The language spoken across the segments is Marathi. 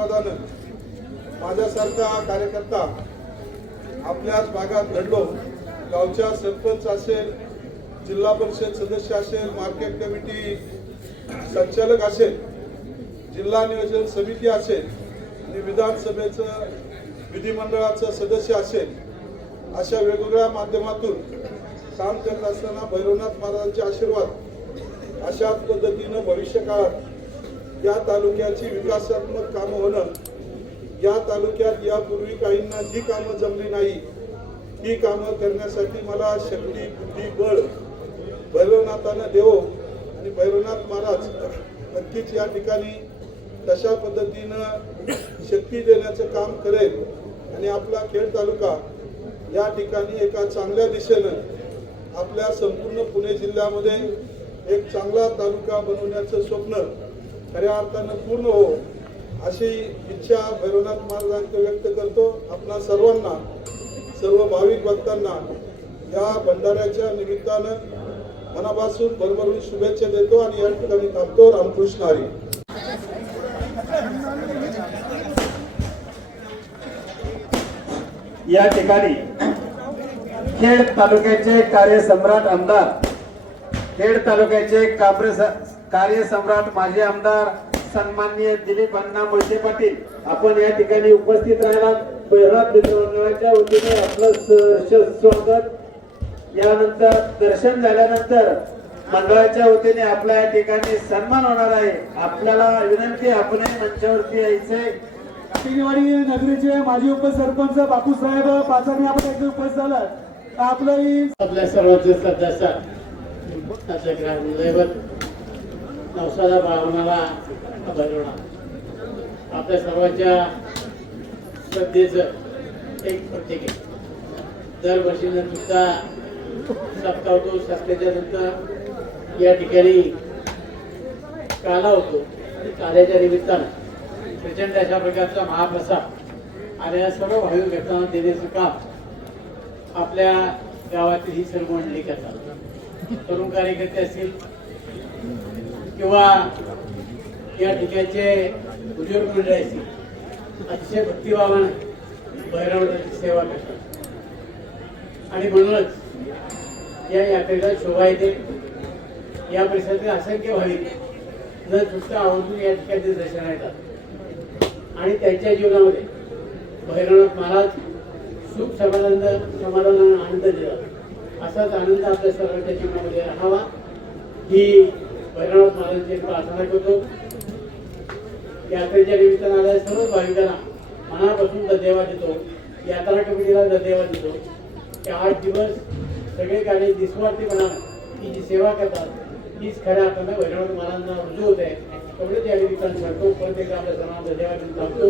आशीर्वादानं माझ्यासारखा कार्यकर्ता आपल्याच भागात घडलो. गावच्या सरपंच असेल जिल्हा परिषद सदस्य असेल मार्केट कमिटी संचालक असेल जिल्हा नियोजन समिती असेल आणि विधानसभेचं विधिमंडळाचं सदस्य असेल अशा वेगवेगळ्या माध्यमातून काम करत असताना भैरवनाथ महाराजांचे आशीर्वाद अशाच पद्धतीनं भविष्य काळात या तालुक्याची विकासात्मक कामं होणं. या तालुक्यात यापूर्वी काहींना जी कामं जमली नाही ही कामं करण्यासाठी मला शक्ती बुद्धी बळ भैरवनाथानं देवो आणि भैरवनाथ महाराज नक्कीच या ठिकाणी तशा पद्धतीनं शक्ती देण्याचं काम करेल. आणि आपला खेड तालुका या ठिकाणी एका चांगल्या दिशेनं आपल्या संपूर्ण पुणे जिल्ह्यामध्ये एक चांगला तालुका बनवण्याचं स्वप्न खऱ्या अर्थानं पूर्ण हो अशी इच्छा भैरवनाथ महाराजांकडे व्यक्त करतो. आपणा सर्वांना सर्व भाविक भक्तांना या भंडाऱ्याच्या निमित्तानं मनापासून भरभरून शुभेच्छा देतो आणि या ठिकाणी थांबतो रामकृष्ण हरी. या ठिकाणी खेड तालुक्याचे कार्यसम्राट आमदार खेड तालुक्याचे काब्रे कार्यसम्राट माजी आमदार सन्माननीय दिलीप अण्णा मुळशे पाटील. आपण या ठिकाणी उपस्थित राहिला बैरात मित्रमंडळाच्या वतीने आपलं स्वागत. यानंतर दर्शन झाल्यानंतर मंडळाच्या वतीने आपल्या या ठिकाणी सन्मान होणार आहे. आपल्याला विनंती आपण मंचावरती यायचंय. पिंगवाडी नगरीचे माजी उपसरपंच बापूसाहेब पाचारणी आपण एकदा उपस्थित झालं तर आपलंही आपल्या सर्वांचे सदस्य ग्रामदैवत नवसाला बाळवणारा भैरवणा आपल्या सर्वांच्या श्रद्धेचं एक प्रत्येक आहे. दरवर्षी न सप्ताह होतो सप्त्याच्या नंतर या ठिकाणी काला होतो. आणि काल्याच्या निमित्तानं प्रचंड अशा प्रकारचा महाप्रसाद आणि या सर्व भाविक भक्तांना देण्याचं काम आपल्या गावातील ही सर्व मंडळी करतात. तरुण कार्यकर्ते असतील किंवा या ठिकाणचे बुजुर्ग मंडळी अतिशय भक्तिभावानं भैरवनाची सेवा करतात. आणि म्हणूनच या यात्रेला शोभा येते. या परिसरातील असंख्य भाविक न चुकता आवर्जून या ठिकाणी दर्शना येतात आणि त्यांच्या जीवनामध्ये भैरवनाथ महाराज सुख समाधान आणि आनंद दिला असाच आनंद आपल्या सर्वांच्या जीवनामध्ये राहावा. ही भैरवनाथ महाराजांची प्रार्थना करतो यात्रेच्या निमित्तानं आलेल्या सर्व भाविकांना मनापासून धन्यवाद देतो यात्रा कमिटीला धन्यवाद देतो. की आठ दिवस सगळे कार्य निस्वार्थीपणानं ही जी सेवा करतात. हीच खऱ्या अर्थानं भैरवनाथ महाराजांना रुजू होत आहे. तेवढेच या निमित्तानं सांगतो. परत एकदा आपल्या सर्वांना धन्यवाद देऊन थांबतो.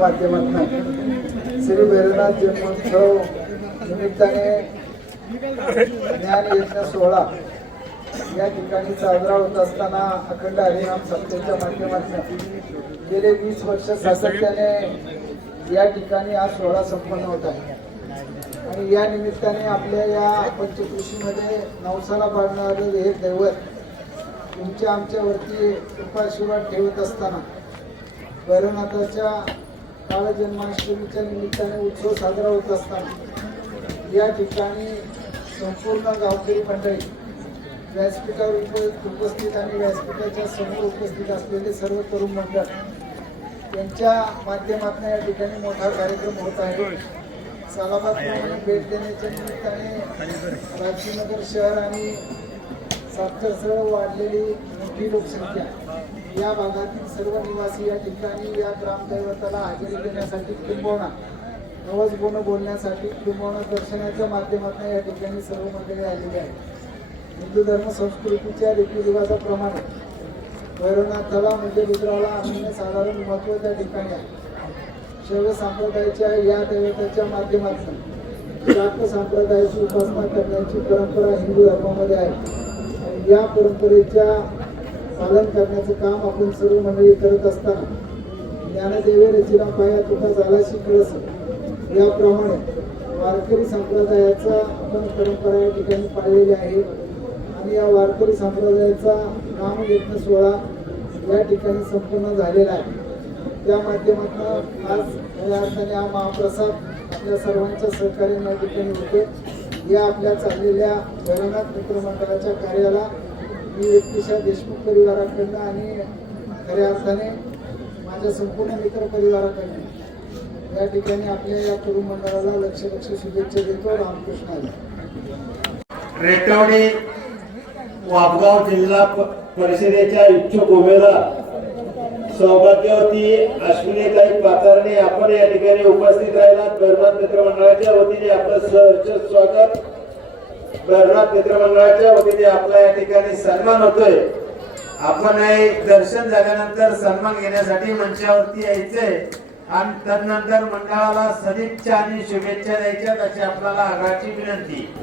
माध्यमातून श्री भैरवनाथ जन्मोत्सव निमित्ताने ज्ञान यज्ञ सोहळा या ठिकाणी साजरा होत असताना अखंड हरिनाम सप्तेच्या माध्यमातून गेले वीस वर्ष सातत्याने या ठिकाणी हा सोहळा संपन्न होत आहे. आणि या निमित्ताने आपल्या या पंचकृषीमध्ये नवसाला पाळणारे हे दैवत तुमच्या आमच्यावरती कृपाशीर्वाद ठेवत असताना भैरवनाथाच्या काळजन्माष्टमीच्या निमित्ताने उत्सव साजरा होत असताना या ठिकाणी संपूर्ण गावकरी मंडळी व्यासपीठावर उप उपस्थित आणि व्यासपीठाच्या समोर उपस्थित असलेले सर्व तरुण मंडळ यांच्या माध्यमातून या ठिकाणी मोठा कार्यक्रम होत आहे. सालाबाद भेट देण्याच्या निमित्ताने राजीनगर शहर आणि साक्षरसह वाढलेली मोठी लोकसंख्या. या भागातील सर्व निवासी या ठिकाणी या ग्रामदैवताला हजेरी देण्यासाठी किंबवणा नवस गुण बोलण्यासाठी किंबवणा दर्शनाच्या माध्यमातून या ठिकाणी सर्व मंडळी आलेली आहेत. हिंदू धर्म संस्कृतीच्या रीतिरिवाजाप्रमाणे भैरवनाथाला म्हणजे रुद्राला आणणे साधारण महत्त्व त्या ठिकाणी आहे. शैव संप्रदायाच्या या देवताच्या माध्यमातून शाक्त संप्रदायाची उपासना करण्याची परंपरा हिंदू धर्मामध्ये आहे. आणि या परंपरेच्या पालन करण्याचं काम आपण सर्व मंडळी करत असताना ज्ञानदेवे रचिना पाया तुका झालाशी कळस. याप्रमाणे वारकरी संप्रदायाचा आपण परंपरा या ठिकाणी पाळलेली आहे. आणि या वारकरी संप्रदायाचा नामयज्ञ सोहळा या ठिकाणी संपन्न झालेला आहे. त्या माध्यमातून आज या अर्थाने हा महाप्रसाद आपल्या सर्वांच्या सहकार्याने या ठिकाणी होते या आपल्या चाललेल्या घरनाथ मित्रमंडळाच्या कार्याला मी व्यक्तिशा देशमुख परिवाराकडनं आणि खऱ्या अर्थाने माझ्या संपूर्ण मित्र परिवाराकडनं या ठिकाणी आपल्या या तरुण मंडळाला लक्ष लक्ष शुभेच्छा देतो. रामकृष्ण हरी. वापगाव जिल्हा परिषदेच्या इच्छुक उमेदवार सौभाग्यवती अश्विनीताई पाचारणे आपण या ठिकाणी उपस्थित राहिला बर्नाथ मित्रमंडळाच्या वतीने आपलं सहर्ष स्वागत. बर्नाथ मित्रमंडळाच्या वतीने आपला या ठिकाणी सन्मान होतोय. आपण हे दर्शन झाल्यानंतर सन्मान घेण्यासाठी मंचावरती यायचंय. आणि त्यानंतर मंडळाला सदिच्छा आणि शुभेच्छा द्यायच्यात अशी आपल्याला आग्रहाची विनंती.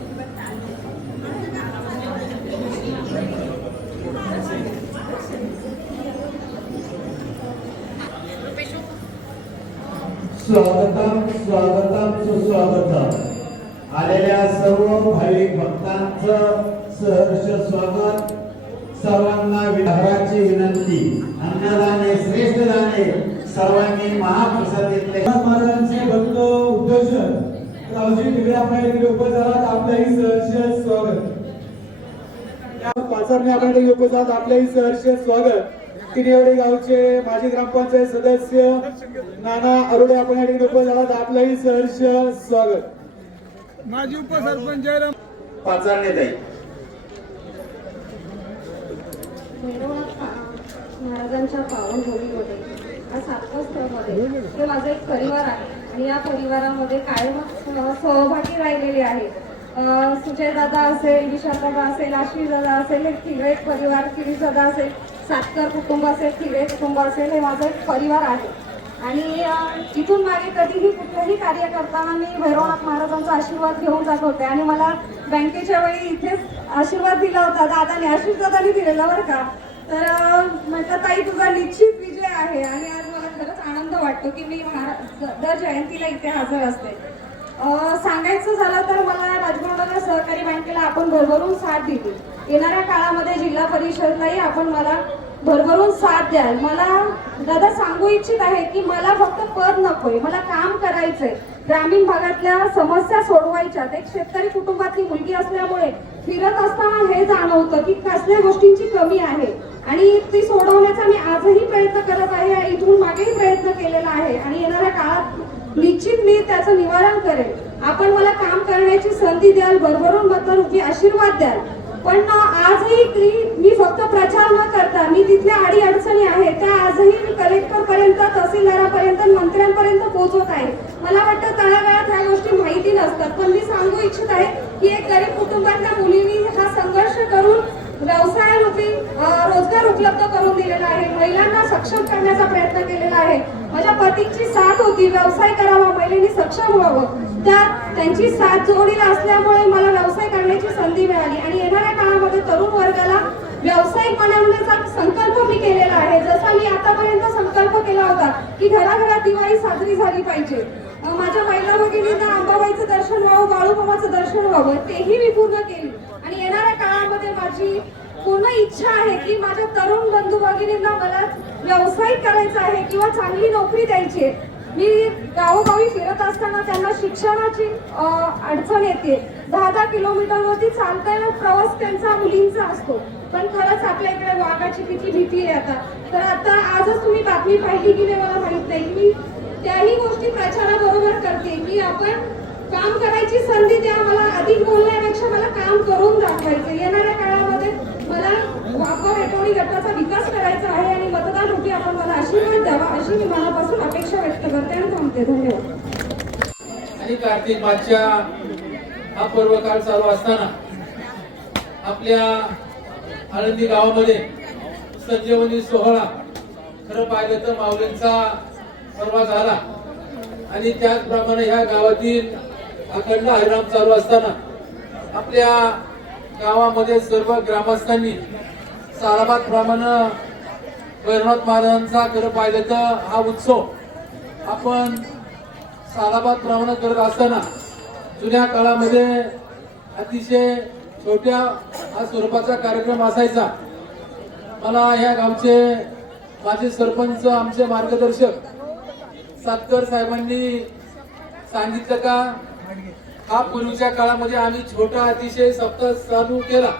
स्वागतम स्वागतम सुस्वागतम. आलेल्या सर्व भाविक भक्तांचं सहर्ष स्वागत. सर्वांना विहाराची विनंती. अन्नदाने श्रेष्ठ दाने सर्वांनी महाप्रसाद घेतले महाराजांचे भक्त उद्योजक रावजी टिगरे आपल्या इकडे उपस्थित आपल्याही सहर्ष स्वागत. या पाचारने आपल्या इकडे आपल्याही सहर्ष स्वागत. किनिवडे गावचे माजी ग्रामपंचायत सदस्य नाना अरोडे आपण या ठिकाणी उपस्थित आहात. आपल्याही सहर्ष स्वागत. माजी उपसरपंच जयराम पाचारणे ताई भैरवनाथ महाराजांच्या पावनभूमीमध्ये या सातव्या स्थळमध्ये. हे माझं एक परिवार आहे. आणि या परिवारामध्ये कायमच सह- सहभागी राहिलेले आहे. सुजय दादा असेल विशाल दादा असेल आशिष दादा असेल हे तिघे एक परिवार किरीश दादा असेल. सातकर कुटुंब असेल तिघे कुटुंब असेल हे माझं एक परिवार आहे. आणि इथून मागे कधीही कुठलंही कार्य करताना मी भैरवनाथ महाराजांचा आशीर्वाद घेऊन जात होते. आणि मला बँकेच्या वेळी इथेच आशीर्वाद दिला होता. दादाने आशिष दादानी दिलेला बरं का. तर म्हटलं ताई तुझा निश्चित विजय आहे. आणि आज मला खरंच आनंद वाटतो की मी महाराज दर जयंतीला इथे हजर असते. सांगायचं झालं तर मला राजगुरुनगर सहकारी बँकेला आपण भरभरून साथ दिली. येणाऱ्या काळामध्ये जिल्हा परिषदलाही आपण मला भरभरून साथ द्याल. मला दादा सांगू इच्छित आहे की मला फक्त पद नकोय. मला काम करायचंय. ग्रामीण भागातल्या समस्या सोडवायच्यात. एक शेतकरी कुटुंबातली मुलगी असल्यामुळे फिरत असताना हे जाणवतं की कसल्या गोष्टींची कमी आहे. आणि ती सोडवण्याचा मी आजही प्रयत्न करत आहे. इथून मागेही प्रयत्न केलेला आहे. आणि येणाऱ्या काळात निश्चित मी त्याचं निवारण करेन. आपण मला काम करण्याची संधी द्याल भरभरून बद्दल आशीर्वाद द्याल. पण आजही ती मी फक्त प्रचार न करता मी तिथल्या आडी अडचणी आहेत त्या आजही मी कलेक्टर पर्यंत तहसीलदारापर्यंत मंत्र्यांपर्यंत पोहोचवत आहे. मला वाटतं तळागाळात ह्या गोष्टी माहिती नसतात पण मी सांगू इच्छित आहे की एक गरीब कुटुंबातल्या मुलींनी हा संघर्ष करून व्यवसायरूपी रोजगार उपलब्ध करून दिलेला आहे. सक्षम करण्याचा प्रयत्न केलेला आहे. माझ्या पतीची साथ होती. व्यवसाय करावा महिलेने सक्षम व्हावं. त्यात त्यांची साथ जोडीला असल्यामुळे मला व्यवसाय करण्याची संधी मिळाली. आणि येणाऱ्या काळामध्ये तरुण वर्गाला व्यावसायिक बनवण्याचा संकल्प मी केलेला आहे. जसा मी आतापर्यंत संकल्प केला होता की घराघरात दिवाळी साजरी झाली पाहिजे. माझ्या महिला भगिनींना अंबाबाईचं दर्शन व्हावं बाळूबाबाचं दर्शन व्हावं तेही मी पूर्ण केली. माझी पूर्ण इच्छा आहे की माझ्या तरुण बंधू भगिनींना मला व्यवसाय करायचा आहे किंवा चांगली नोकरी द्यायची आहे. मी गावोगावी फिरत असताना त्यांना शिक्षणाची अडचण येते. दहा दहा किलोमीटरवरती चालता येणं प्रवास त्यांचा मुलींचा असतो. पण खरंच आपल्या इकडे वाघाची किती भीती आहे आता. तर आता आजच तुम्ही बातमी पाहिली की नाही मला माहीत नाही. मी त्याही गोष्टी प्रचाराबरोबर करते. की आपण काम करायची संधी द्या मला अधिक बोलण्यापेक्षा मला काम करून दाखवायचं. येणाऱ्या काळामध्ये मला वापर एकोणी गटाचा विकास करायचा आहे आणि मतदान रूपी आपण मला आशीर्वाद द्यावा अशी मी मनापासून अपेक्षा व्यक्त करते आणि थांबते. धन्यवाद. आणि कार्तिक मासच्या हा पर्व काळ चालू असताना आपल्या आळंदी गावामध्ये संजीवनी सोहळा खरं पाहिलं तर माऊलींचा परवा झाला. आणि त्याचप्रमाणे ह्या गावातील अखंड हैराम चालू असताना आपल्या गावामध्ये सर्व ग्रामस्थांनी साराबाद प्रमाणे भैरवनाथ महाराजांचा खरं पाहिलं तर हा उत्सव आपण सालाबाद प्रमाणे करत असताना जुन्या काळामध्ये अतिशय छोट्या हा स्वरूपाचा कार्यक्रम असायचा. मला ह्या गावचे माझे सरपंच आमचे मार्गदर्शक सातकर साहेबांनी सांगितलं का हा पूर्वीच्या काळामध्ये आम्ही छोटा अतिशय सप्ताह चालू केला.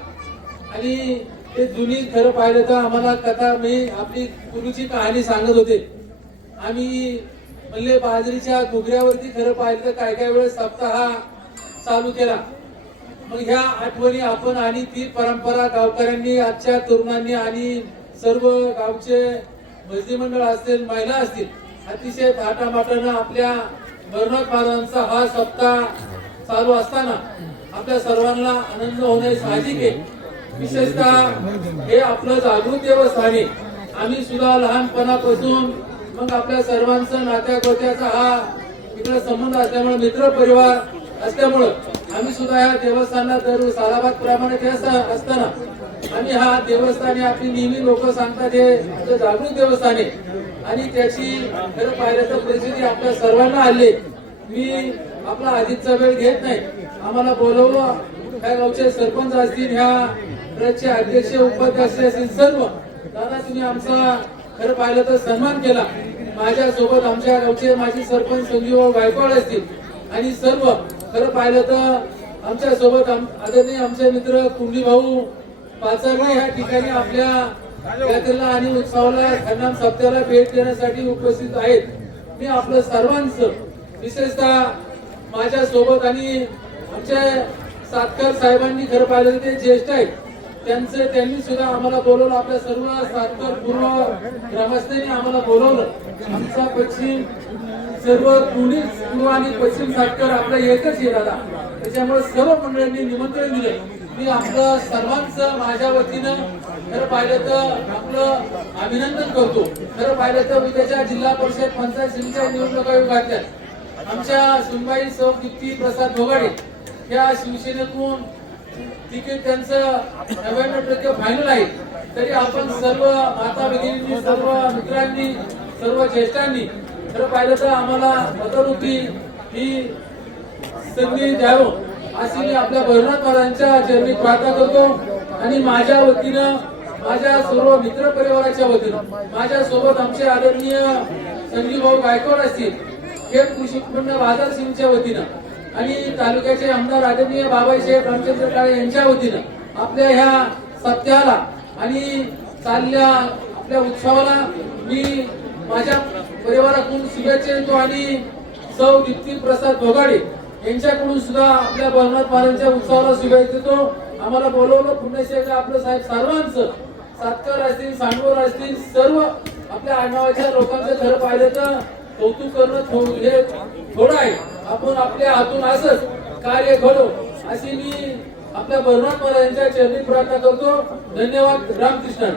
आणि ते जुनी खरं पाहिलं तर आम्हाला कथा मी आपली गुरुची कहाणी सांगत होते. आम्ही म्हणले बाजरीच्या घुगऱ्यावरती खरं पाहिलं तर काय काय वेळेस सप्ताह हा चालू केला. मग ह्या आठवणी आपण आणि ती परंपरा गावकऱ्यांनी आजच्या तरुणांनी आणि सर्व गावचे भजनी मंडळ असतील महिला असतील अतिशय थाटामाटानं आपल्या वर्णकारांचा महाराजांचा हा सप्ताह चालू असताना आपल्या सर्वांना आनंद होणे साहजिक आहे. विशेषतः हे आपलं जागृत देवस्थान आहे आम्ही सुद्धा लहानपणापासून मग आपल्या सर्वांचं नात्या गोत्याचा हा इकडे संबंध असल्यामुळे मित्र परिवार असल्यामुळं आम्ही सुद्धा या देवस्थानात दर सालाबाद प्रमाणे ते असताना आणि हा देवस्थान हे आपली नेहमी लोक सांगतात हे आमचं जागृत देवस्थान आहे. आणि त्याची खरं पाहिलं तर परिस्थिती आपल्या सर्वांना आली मी आपला आधीचा वेळ घेत नाही. आम्हाला बोलवलं. ह्या गावचे सरपंच असतील ह्या ट्रस्टचे अध्यक्ष उपाध्यक्ष असतील सर्व. दादा तुम्ही आमचा खरं पाहिलं तर सन्मान केला. माझ्या सोबत आमच्या गावचे माजी सरपंच संजीवभाऊ गायकवाड असतील. आणि सर्व. खरं पाहिलं तर आमच्यासोबत आदरणीय आमचे मित्र कुंडी भाऊ पाचरणे ह्या ठिकाणी आपल्या यात्रेला आणि उत्सवाला खन्नाम सप्त्याला भेट देण्यासाठी उपस्थित आहेत. मी आपलं सर्वांचं विशेषतः माझ्या सोबत आणि आमच्या सातकर साहेबांनी खरं पाहिलं ते ज्येष्ठ आहेत. त्यांचं त्यांनी सुद्धा आम्हाला बोलवलं. आपल्या सर्व सातकर पूर्व ग्रामस्थांनी आम्हाला बोलवलं. आमचा पश्चिम सर्व दोन्ही पूर्व आणि पश्चिम सातकर आपला एकच आहे त्याच्यामुळे सर्व मंडळांनी निमंत्रण दिले. मी आपलं सर्वांचं माझ्या वतीनं खरं पाहिलं तर आपलं अभिनंदन करतो. खरं पाहिलं तर उद्याच्या जिल्हा परिषद पंचायत समित्या निवडणुका विभागातल्या आमच्या सुनबाई सौ दीप्ती प्रसाद भोगाडे या शिवसेनेतून तिकीट त्यांचं नव्याण्णव टक्के फायनल आहे. तरी आपण सर्व माता भगिनींनी सर्व मित्रांनी सर्व ज्येष्ठांनी खरं पाहिलं तर आम्हाला मतरूपी ही संधी द्यावं अशी मी आपल्या भैरवनाथ महाराजांच्या चरणी प्रार्थना करतो. आणि माझ्या वतीनं माझ्या सर्व मित्र परिवाराच्या वतीनं माझ्या सोबत आमचे आदरणीय संजीव भाऊ गायकवाड असतील खेड कृषी बाजार सिंगच्या वतीनं आणि तालुक्याचे आमदार आदरणीय बाबासाहेब रामचंद्र काळे यांच्या वतीनं आपल्या ह्या सप्त्याला आणि चालल्या आपल्या उत्सवाला मी माझ्या परिवाराकडून शुभेच्छा देतो आणि सौ दीप्ती प्रसाद भोगाडे यांच्याकडून सुद्धा आपल्या भवनाथ महाराजांच्या उत्सवाला शुभेच्छा देतो. आम्हाला बोलवलं पुन्हा एकदा आपलं साहेब सर्वांचं सातकर असतील सांडवर असतील सर्व आपल्या आडनावाच्या लोकांचं घर पाहिलं तर कौतुक करणं हे थोडं आहे. आपण आपल्या हातून असंच कार्य घडो. अशी मी आपल्या भरनाथ महाराजांच्या चरणी प्रार्थना करतो. धन्यवाद रामकृष्ण